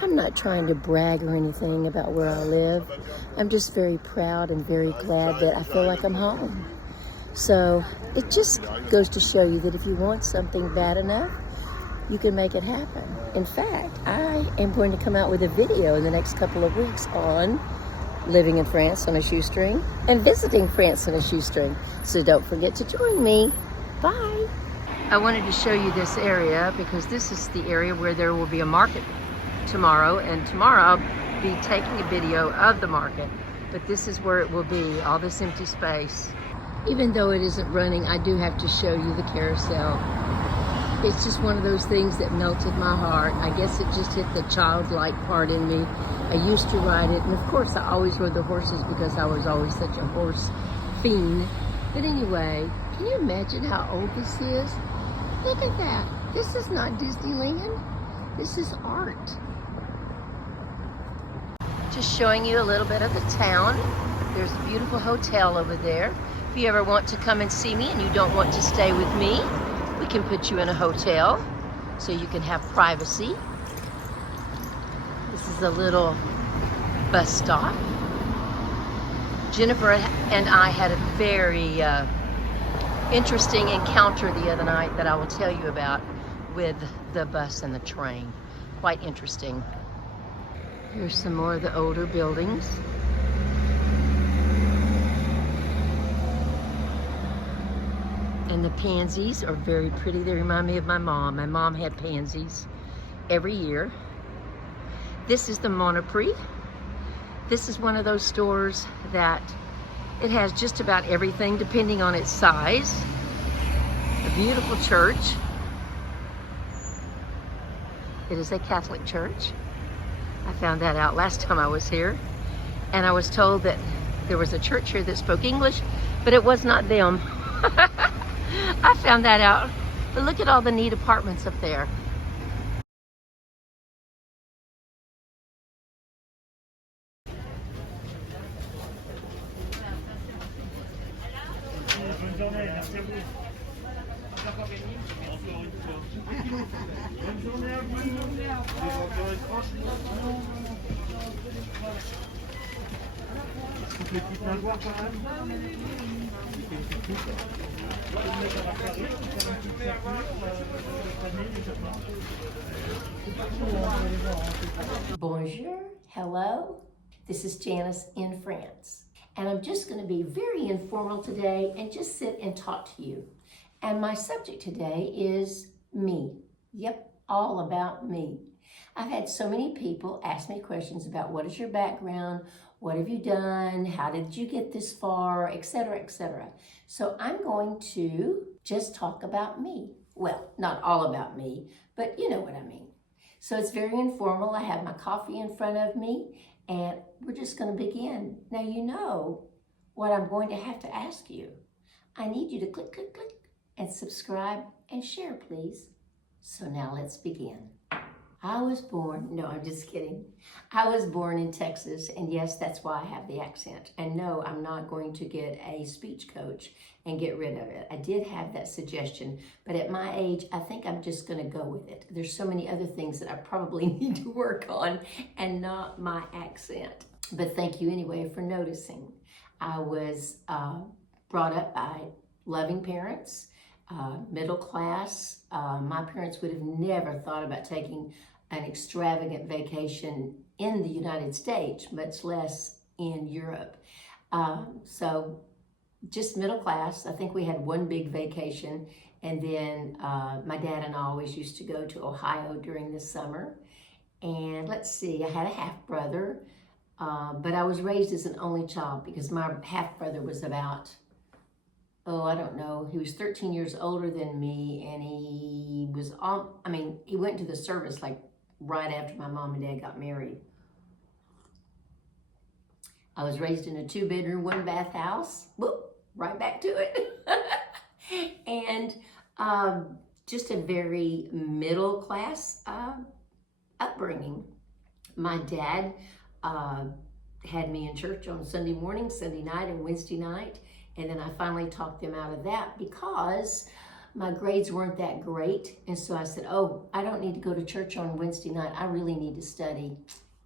I'm not trying to brag or anything about where I live. I'm just very proud and very glad that I feel like I'm home. So it just goes to show you that if you want something bad enough, you can make it happen. In fact, I am going to come out with a video in the next couple of weeks on living in France on a shoestring and visiting France on a shoestring. So don't forget to join me. Bye. I wanted to show you this area because this is the area where there will be a market tomorrow, and tomorrow I'll be taking a video of the market, but this is where it will be, all this empty space. Even though it isn't running, I do have to show you the carousel. It's just one of those things that melted my heart. I guess it just hit the childlike part in me. I used to ride it, and of course I always rode the horses because I was always such a horse fiend. But anyway, can you imagine how old this is? Look at that. This is not Disneyland. This is art. Just showing you a little bit of the town. There's a beautiful hotel over there. If you ever want to come and see me and you don't want to stay with me, we can put you in a hotel so you can have privacy. This is a little bus stop. Jennifer and I had a very interesting encounter the other night that I will tell you about with the bus and the train. Quite interesting. Here's some more of the older buildings. And the pansies are very pretty. They remind me of my mom. My mom had pansies every year. This is the Monoprix. This is one of those stores that it has just about everything depending on its size. A beautiful church. It is a Catholic church. I found that out last time I was here. And I was told that there was a church here that spoke English, but it was not them. I found that out. But look at all the neat apartments up there. Bonjour, hello. This is Janice in France. And I'm just going to be very informal today and just sit and talk to you. And my subject today is me. Yep, all about me. I've had so many people ask me questions about what is your background, what have you done, how did you get this far, etc., etc. So I'm going to just talk about me. Well, not all about me, but you know what I mean. So it's very informal. I have my coffee in front of me, and we're just going to begin. Now you know what I'm going to have to ask you. I need you to click, click, click, and subscribe and share, please. So now let's begin. I was born, no, I'm just kidding. I was born in Texas, and yes, that's why I have the accent. And no, I'm not going to get a speech coach and get rid of it. I did have that suggestion, but at my age, I think I'm just gonna go with it. There's so many other things that I probably need to work on and not my accent. But thank you anyway for noticing. I was brought up by loving parents, middle class. My parents would have never thought about taking an extravagant vacation in the United States, much less in Europe. So just middle class. I think we had one big vacation, and then my dad and I always used to go to Ohio during the summer. And let's see, I had a half brother, but I was raised as an only child because my half brother was about, I don't know, he was 13 years older than me, and he was he went to the service like right after my mom and dad got married. I was raised in a 2-bedroom, 1-bath house. Whoop, right back to it. And just a very middle class upbringing. My dad had me in church on Sunday morning, Sunday night, and Wednesday night. And then I finally talked them out of that because my grades weren't that great. And so I said, oh, I don't need to go to church on Wednesday night. I really need to study.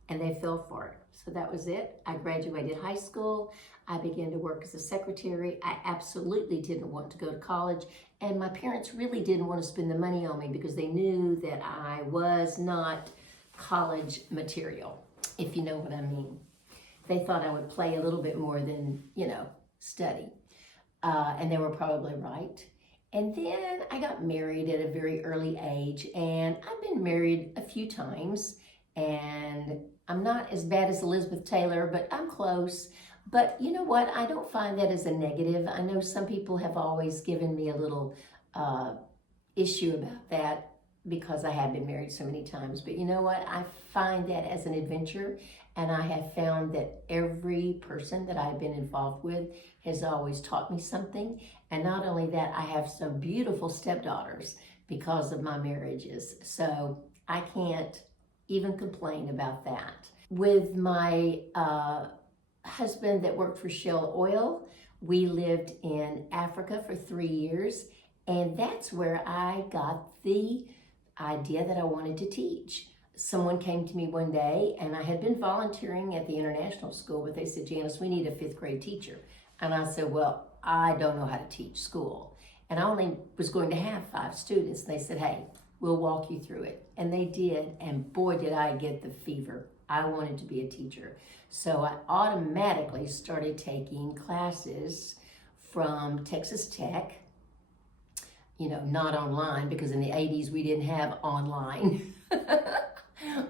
And they fell for it. So that was it. I graduated high school. I began to work as a secretary. I absolutely didn't want to go to college. And my parents really didn't want to spend the money on me because they knew that I was not college material, if you know what I mean. They thought I would play a little bit more than, study. And they were probably right. And then I got married at a very early age, and I've been married a few times, and I'm not as bad as Elizabeth Taylor, but I'm close. But you know what? I don't find that as a negative. I know some people have always given me a little issue about that because I have been married so many times. But you know what? I find that as an adventure, and I have found that every person that I've been involved with has always taught me something. And not only that, I have some beautiful stepdaughters because of my marriages. So I can't even complain about that. With my husband that worked for Shell Oil, we lived in Africa for 3 years, and that's where I got the idea that I wanted to teach. Someone came to me one day, and I had been volunteering at the international school, but they said, Janice, we need a 5th grade teacher. And I said, well, I don't know how to teach school. And I only was going to have 5 students. And they said, hey, we'll walk you through it. And they did, and boy, did I get the fever. I wanted to be a teacher. So I automatically started taking classes from Texas Tech, not online, because in the 80s we didn't have online.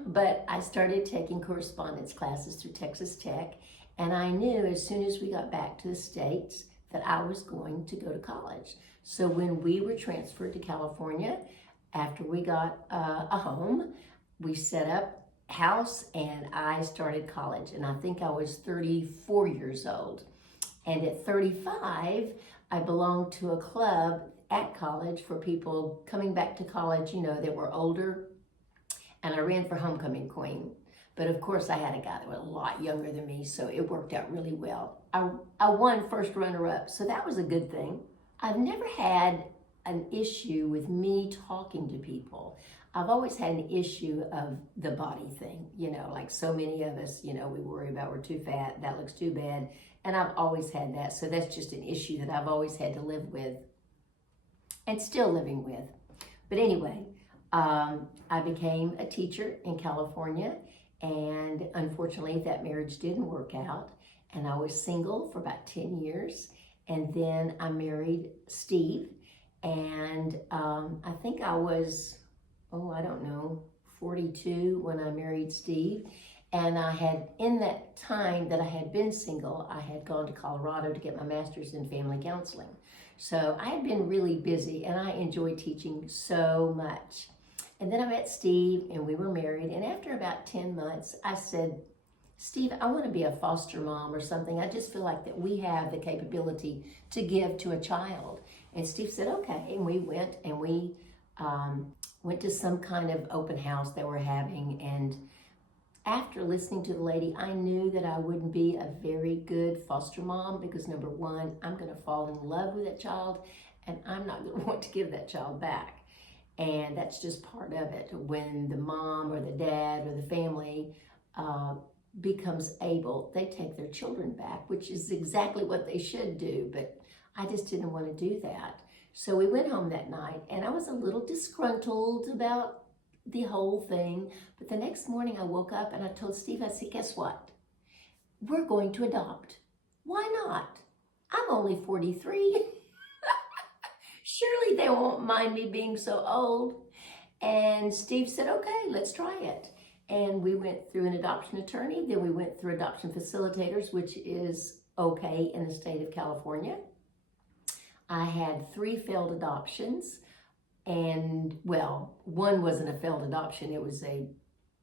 But I started taking correspondence classes through Texas Tech, and I knew as soon as we got back to the States that I was going to go to college. So when we were transferred to California, after we got a home, we set up house and I started college. And I think I was 34 years old. And at 35, I belonged to a club at college for people coming back to college, that were older. And I ran for homecoming queen. But of course, I had a guy that was a lot younger than me, so it worked out really well. I won first runner-up, so that was a good thing. I've never had an issue with me talking to people. I've always had an issue of the body thing, like so many of us, we worry about we're too fat, that looks too bad, and I've always had that, so that's just an issue that I've always had to live with and still living with. But anyway, I became a teacher in California, and unfortunately that marriage didn't work out, and I was single for about 10 years, and then I married Steve, and I think I was, 42 when I married Steve. And I had, in that time that I had been single, I had gone to Colorado to get my master's in family counseling. So I had been really busy, and I enjoyed teaching so much. And then I met Steve, and we were married. And after about 10 months, I said, Steve, I want to be a foster mom or something. I just feel like that we have the capability to give to a child. And Steve said, okay. And we went, and we went to some kind of open house they were having. And after listening to the lady, I knew that I wouldn't be a very good foster mom because, number one, I'm going to fall in love with that child, and I'm not going to want to give that child back. And that's just part of it. When the mom or the dad or the family becomes able, they take their children back, which is exactly what they should do. But I just didn't want to do that. So we went home that night, and I was a little disgruntled about the whole thing. But the next morning I woke up and I told Steve, I said, guess what? We're going to adopt. Why not? I'm only 43. Surely they won't mind me being so old. And Steve said, okay, let's try it. And we went through an adoption attorney. Then we went through adoption facilitators, which is okay in the state of California. I had 3 failed adoptions. And well, one wasn't a failed adoption. It was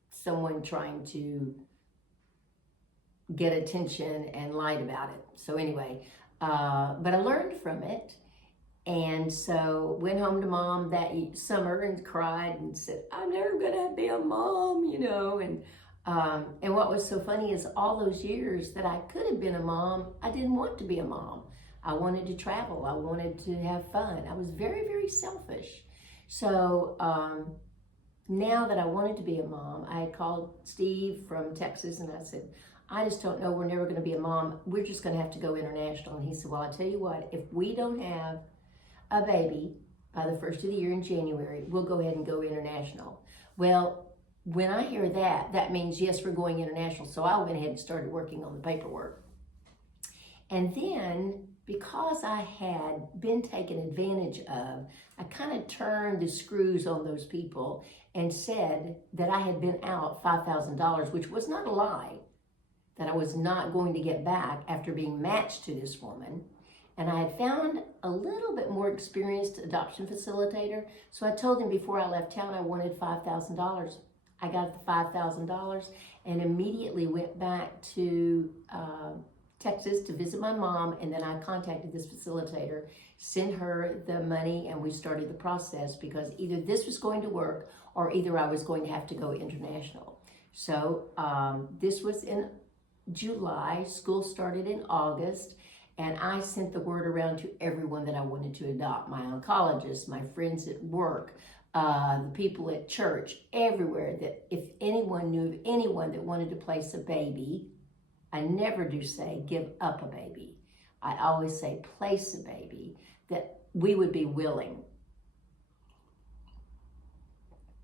someone trying to get attention and lied about it. So anyway, but I learned from it. And so went home to mom that summer and cried and said, I'm never gonna be a mom, And what was so funny is all those years that I could have been a mom, I didn't want to be a mom. I wanted to travel. I wanted to have fun. I was very, very selfish. So now that I wanted to be a mom, I had called Steve from Texas and I said, I just don't know, we're never going to be a mom. We're just going to have to go international. And he said, well, I tell you what, if we don't have a baby by the first of the year in January, we'll go ahead and go international. Well, when I hear that, that means yes, we're going international. So I went ahead and started working on the paperwork. And then, because I had been taken advantage of, I kind of turned the screws on those people and said that I had been out $5,000, which was not a lie, that I was not going to get back after being matched to this woman. And I had found a little bit more experienced adoption facilitator. So I told him before I left town I wanted $5,000. I got the $5,000 and immediately went back to Texas to visit my mom, and then I contacted this facilitator, sent her the money, and we started the process because either this was going to work or either I was going to have to go international. So this was in July, school started in August, and I sent the word around to everyone that I wanted to adopt, my oncologist, my friends at work, the people at church, everywhere, that if anyone knew of anyone that wanted to place a baby, I never do say give up a baby. I always say place a baby, that we would be willing.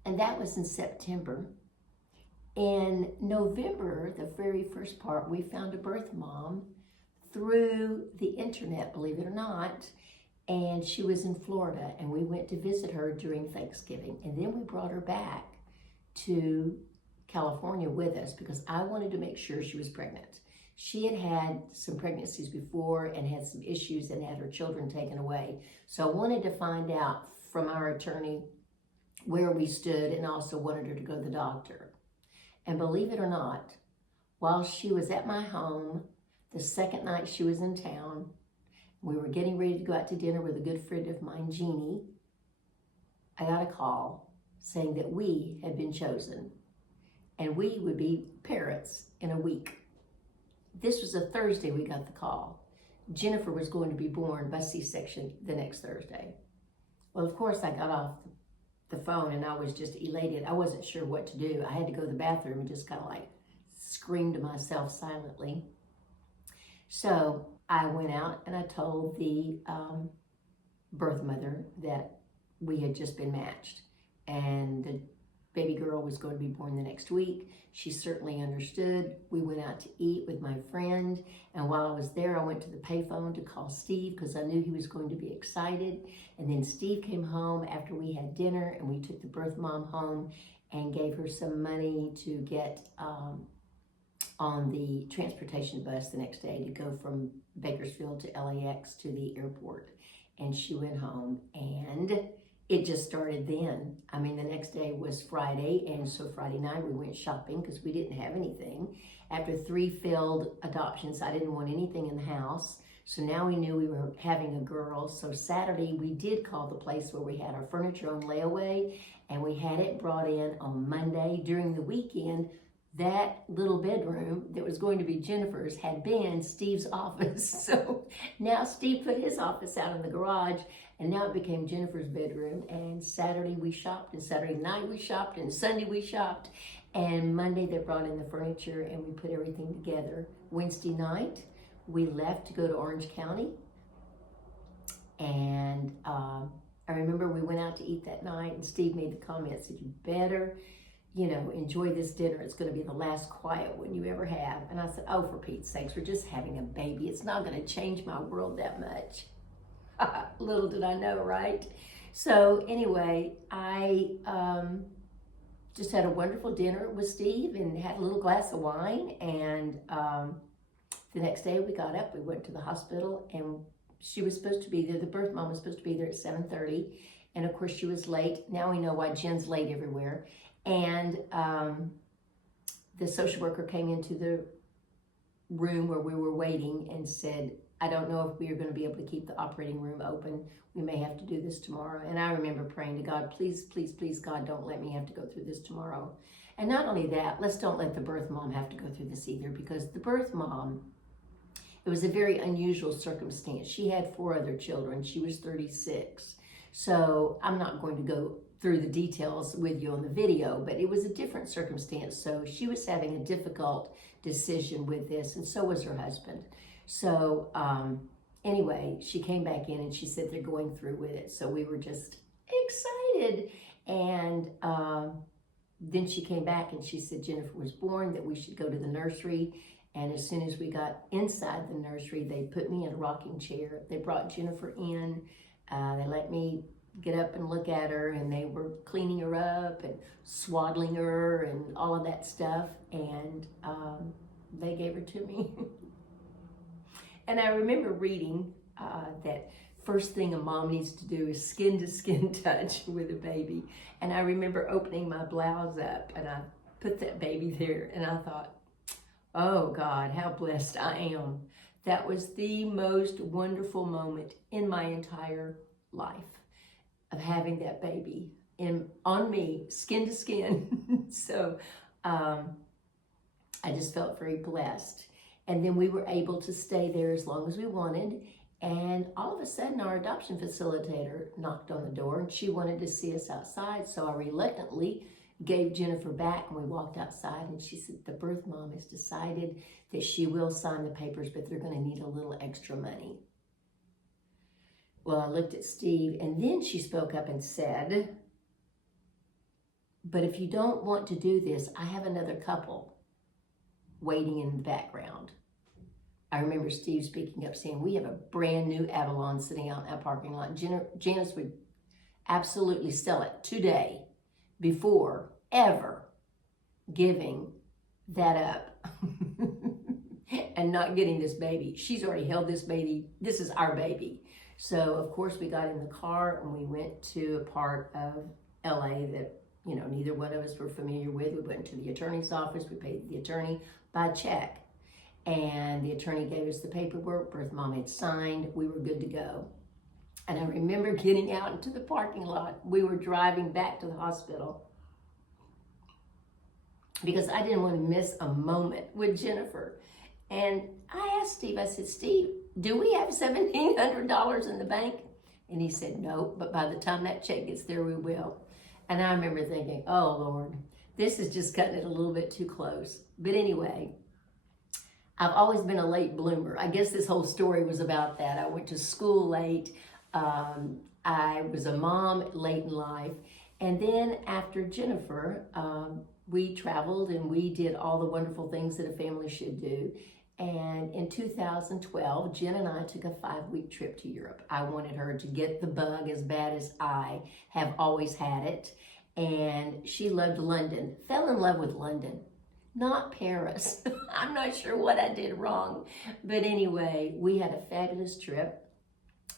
And that was in September. In November, the very first part, we found a birth mom through the internet, believe it or not, and she was in Florida, and we went to visit her during Thanksgiving, and then we brought her back to California with us because I wanted to make sure she was pregnant. She had had some pregnancies before and had some issues and had her children taken away. So I wanted to find out from our attorney where we stood, and also wanted her to go to the doctor. And believe it or not, while she was at my home, the second night she was in town, we were getting ready to go out to dinner with a good friend of mine, Jeannie, I got a call saying that we had been chosen and we would be parents in a week. This was a Thursday we got the call. Jennifer was going to be born by C-section the next Thursday. Well, of course, I got off the phone and I was just elated. I wasn't sure what to do. I had to go to the bathroom and just kind of like scream to myself silently. So I went out and I told the birth mother that we had just been matched and the baby girl was going to be born the next week. She certainly understood. We went out to eat with my friend, and while I was there, I went to the payphone to call Steve because I knew he was going to be excited. And then Steve came home after we had dinner, and we took the birth mom home and gave her some money to get on the transportation bus the next day to go from Bakersfield to LAX to the airport. And she went home, and it just started then. I mean, the next day was Friday, and so Friday night we went shopping because we didn't have anything. After 3 failed adoptions, I didn't want anything in the house. So now we knew we were having a girl. So Saturday we did call the place where we had our furniture on layaway, and we had it brought in on Monday. During the weekend, that little bedroom that was going to be Jennifer's had been Steve's office. So now Steve put his office out in the garage, and now it became Jennifer's bedroom. And Saturday we shopped, and Saturday night we shopped, and Sunday we shopped. And Monday they brought in the furniture and we put everything together. Wednesday night we left to go to Orange County. And I remember we went out to eat that night, and Steve made the comment, said, you better, enjoy this dinner. It's going to be the last quiet one you ever have. And I said, oh, for Pete's sakes, we're just having a baby. It's not going to change my world that much. Little did I know, right? So anyway, I just had a wonderful dinner with Steve and had a little glass of wine. And the next day we got up, we went to the hospital, and she was supposed to be there. The birth mom was supposed to be there at 7:30. And of course she was late. Now we know why Jen's late everywhere. And the social worker came into the room where we were waiting and said, I don't know if we are going to be able to keep the operating room open. We may have to do this tomorrow. And I remember praying to God, please, please, please, God, don't let me have to go through this tomorrow. And not only that, don't let the birth mom have to go through this either, because the birth mom, It was a very unusual circumstance. She had 4 other children. She was 36. So I'm not going to go through the details with you on the video, but it was a different circumstance. So she was having a difficult decision with this, and so was her husband. So anyway, she came back in and she said they're going through with it. So we were just excited. And then she came back and she said Jennifer was born, that we should go to the nursery. And as soon as we got inside the nursery, they put me in a rocking chair. They brought Jennifer in. They let me get up and look at her, and they were cleaning her up and swaddling her and all of that stuff. And they gave her to me. And I remember reading that first thing a mom needs to do is skin-to-skin touch with a baby. And I remember opening my blouse up, and I put that baby there, and I thought, oh God, how blessed I am. That was the most wonderful moment in my entire life, of having that baby on me, skin to skin. So I just felt very blessed. And then we were able to stay there as long as we wanted. And all of a sudden, our adoption facilitator knocked on the door, and she wanted to see us outside. So I reluctantly gave Jennifer back, and we walked outside, and she said, the birth mom has decided that she will sign the papers, but they're going to need a little extra money. Well, I looked at Steve, and then she spoke up and said, but if you don't want to do this, I have another couple waiting in the background. I remember Steve speaking up saying, we have a brand new Avalon sitting out in that parking lot. Janice would absolutely sell it today before ever giving that up and not getting this baby. She's already held this baby. This is our baby. So, of course, we got in the car and we went to a part of LA that, you know, neither one of us were familiar with. We went to the attorney's office. We paid the attorney by check. And the attorney gave us the paperwork. Birth mom had signed. We were good to go. And I remember getting out into the parking lot. We were driving back to the hospital because I didn't want to miss a moment with Jennifer. And I asked Steve, I said, Steve, do we have $1,700 in the bank? And he said, no, but by the time that check gets there, we will. And I remember thinking, oh, Lord, this is just cutting it a little bit too close. But anyway, I've always been a late bloomer. I guess this whole story was about that. I went to school late. I was a mom late in life. And then after Jennifer, we traveled and we did all the wonderful things that a family should do. And in 2012, Jen and I took a 5-week trip to Europe. I wanted her to get the bug as bad as I have always had it. And she loved London, fell in love with London, not Paris. I'm not sure what I did wrong. But anyway, we had a fabulous trip.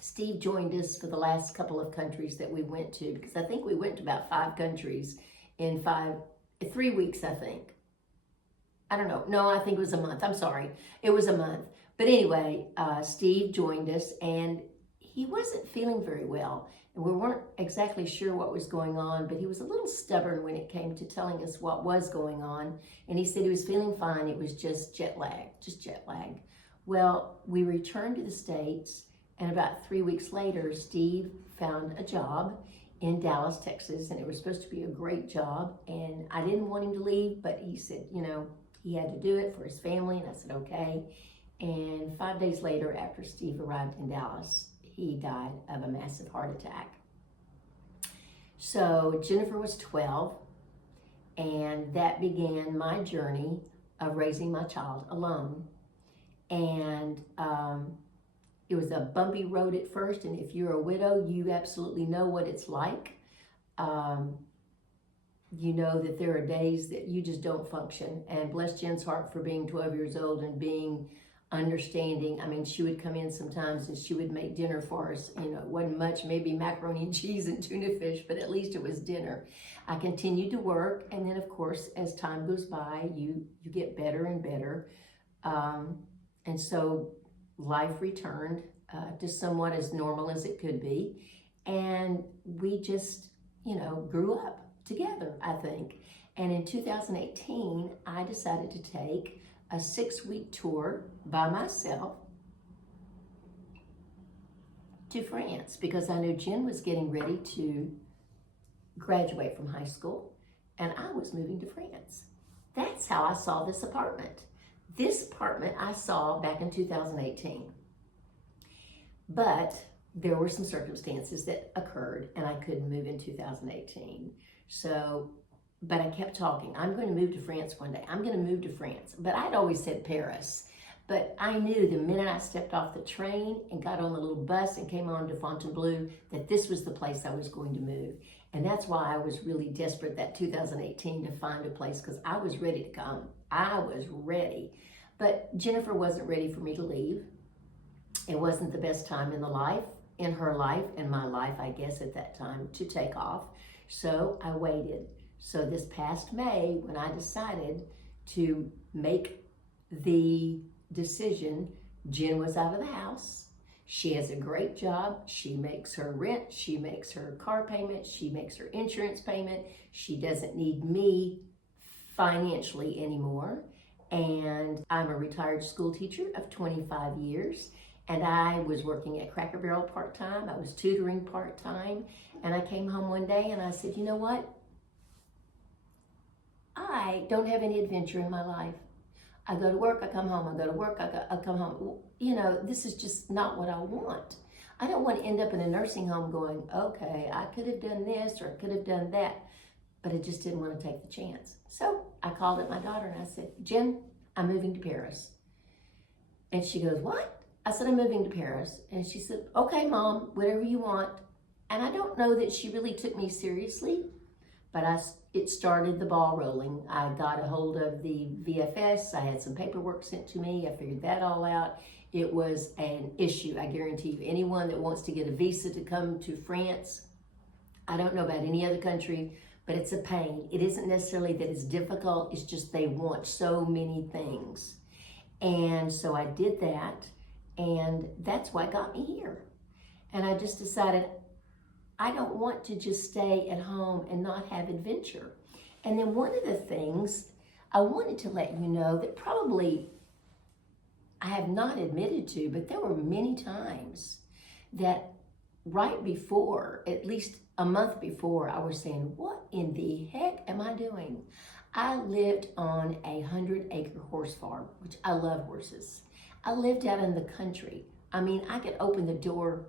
Steve joined us for the last couple of countries that we went to, because I think we went to about 5 countries in 3 weeks, I think. I don't know. No, I think it was a month. I'm sorry. It was a month. But anyway, Steve joined us, and he wasn't feeling very well. And we weren't exactly sure what was going on, but he was a little stubborn when it came to telling us what was going on. And he said he was feeling fine. It was just jet lag. Well, we returned to the States, and about 3 weeks later, Steve found a job in Dallas, Texas, and it was supposed to be a great job. And I didn't want him to leave, but he said, you know, he had to do it for his family, and I said, okay. And 5 days later, after Steve arrived in Dallas, he died of a massive heart attack. So Jennifer was 12, and that began my journey of raising my child alone. And it was a bumpy road at first, and if you're a widow, you absolutely know what it's like. You know that there are days that you just don't function. And bless Jen's heart for being 12 years old and being understanding. I mean, she would come in sometimes and she would make dinner for us. You know, it wasn't much, maybe macaroni and cheese and tuna fish, but at least it was dinner. I continued to work, and then of course, as time goes by, you get better and better. And so life returned to somewhat as normal as it could be. And we just, you know, grew up together, I think. And in 2018, I decided to take a 6-week tour by myself to France because I knew Jen was getting ready to graduate from high school and I was moving to France. That's how I saw this apartment. This apartment I saw back in 2018. But there were some circumstances that occurred and I couldn't move in 2018. So, but I kept talking. I'm going to move to France one day. I'm going to move to France. But I'd always said Paris. But I knew the minute I stepped off the train and got on the little bus and came on to Fontainebleau that this was the place I was going to move. And that's why I was really desperate that 2018 to find a place because I was ready to come. I was ready. But Jennifer wasn't ready for me to leave. It wasn't the best time in her life, and my life, I guess, at that time to take off. So I waited. So this past May, when I decided to make the decision, Jen was out of the house. She has a great job. She makes her rent. She makes her car payment. She makes her insurance payment. She doesn't need me financially anymore. And I'm a retired school teacher of 25 years. And I was working at Cracker Barrel part-time. I was tutoring part-time. And I came home one day and I said, you know what? I don't have any adventure in my life. I go to work, I come home, I go to work, I come home. You know, this is just not what I want. I don't want to end up in a nursing home going, okay, I could have done this or I could have done that, but I just didn't want to take the chance. So I called up my daughter and I said, Jen, I'm moving to Paris. And she goes, what? I said, I'm moving to Paris. And she said, okay, Mom, whatever you want. And I don't know that she really took me seriously, but it started the ball rolling. I got a hold of the VFS. I had some paperwork sent to me. I figured that all out. It was an issue. I guarantee you, anyone that wants to get a visa to come to France, I don't know about any other country, but it's a pain. It isn't necessarily that it's difficult. It's just they want so many things. And so I did that, and that's what got me here. And I just decided, I don't want to just stay at home and not have adventure. And then one of the things I wanted to let you know that probably I have not admitted to, but there were many times that right before, at least a month before, I was saying, what in the heck am I doing? I lived on a 100-acre horse farm, which I love horses. I lived out in the country. I mean, I could open the door,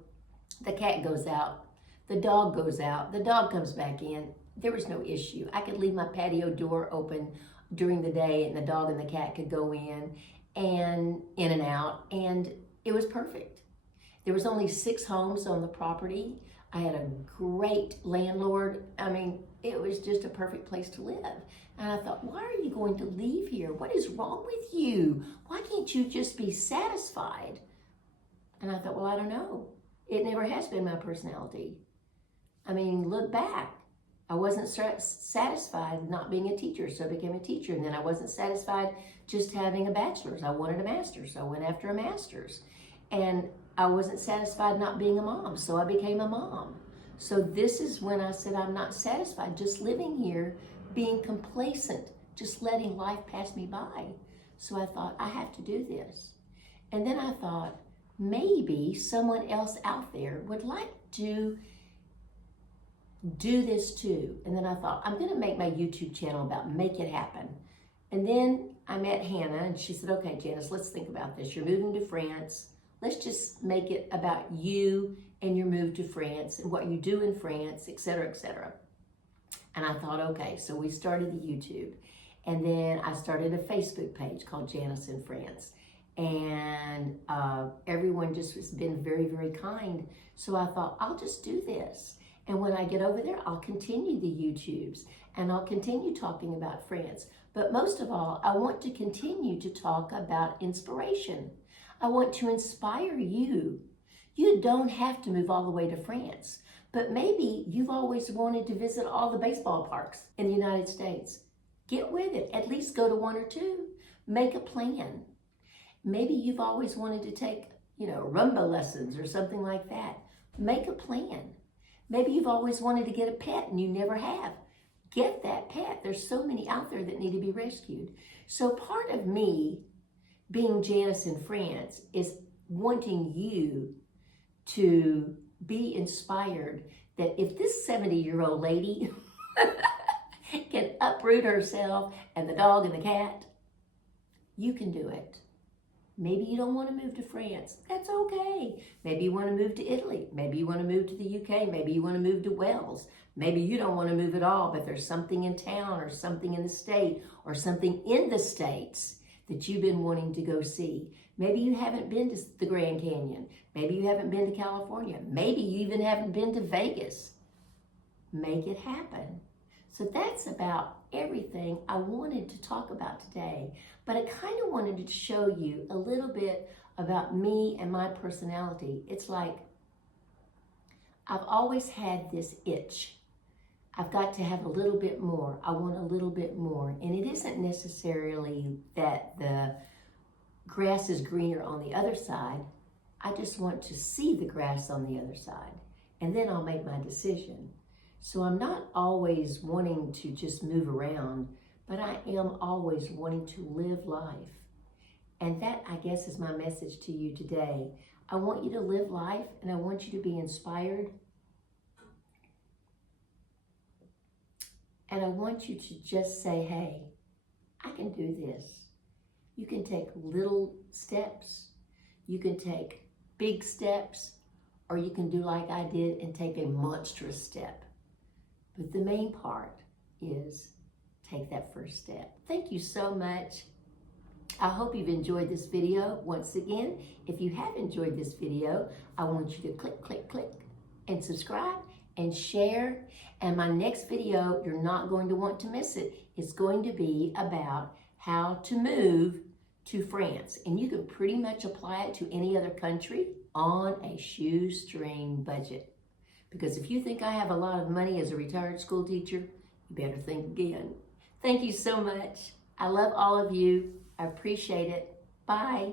the cat goes out, the dog goes out, the dog comes back in. There was no issue. I could leave my patio door open during the day and the dog and the cat could go in and out, and it was perfect. There was only 6 homes on the property. I had a great landlord. I mean, it was just a perfect place to live. And I thought, why are you going to leave here? What is wrong with you? Why can't you just be satisfied? And I thought, well, I don't know. It never has been my personality. I mean, look back. I wasn't satisfied not being a teacher, so I became a teacher. And then I wasn't satisfied just having a bachelor's. I wanted a master's, so I went after a master's. And I wasn't satisfied not being a mom, so I became a mom. So this is when I said I'm not satisfied just living here, being complacent, just letting life pass me by. So I thought, I have to do this. And then I thought, maybe someone else out there would like to do this too. And then I thought, I'm gonna make my YouTube channel about make it happen. And then I met Hannah and she said, okay, Janice, let's think about this. You're moving to France. Let's just make it about you and your move to France and what you do in France, et cetera, et cetera. And I thought, okay, so we started the YouTube. And then I started a Facebook page called Janice in France. And everyone just has been very, very kind. So I thought, I'll just do this. And when I get over there, I'll continue the YouTubes and I'll continue talking about France. But most of all, I want to continue to talk about inspiration. I want to inspire you. You don't have to move all the way to France, but maybe you've always wanted to visit all the baseball parks in the United States. Get with it. At least go to 1 or 2. Make a plan. Maybe you've always wanted to take, Rumba lessons or something like that. Make a plan. Maybe you've always wanted to get a pet and you never have. Get that pet. There's so many out there that need to be rescued. So part of me being Janice in France is wanting you to be inspired that if this 70-year-old lady can uproot herself and the dog and the cat, you can do it. Maybe you don't want to move to France. That's okay. Maybe you want to move to Italy. Maybe you want to move to the UK. Maybe you want to move to Wales. Maybe you don't want to move at all, but there's something in town or something in the state or something in the States that you've been wanting to go see. Maybe you haven't been to the Grand Canyon. Maybe you haven't been to California. Maybe you even haven't been to Vegas. Make it happen. So that's about everything I wanted to talk about today. But I kind of wanted to show you a little bit about me and my personality. It's like I've always had this itch. I've got to have a little bit more. I want a little bit more. And it isn't necessarily that the grass is greener on the other side. I just want to see the grass on the other side. And then I'll make my decision. So I'm not always wanting to just move around, but I am always wanting to live life. And that, I guess, is my message to you today. I want you to live life, and I want you to be inspired. And I want you to just say, hey, I can do this. You can take little steps. You can take big steps, or you can do like I did and take a monstrous step. But the main part is take that first step. Thank you so much. I hope you've enjoyed this video. Once again, if you have enjoyed this video, I want you to click, click, click, and subscribe and share. And my next video, you're not going to want to miss it. It's going to be about how to move to France. And you can pretty much apply it to any other country on a shoestring budget. Because if you think I have a lot of money as a retired school teacher, you better think again. Thank you so much. I love all of you. I appreciate it. Bye.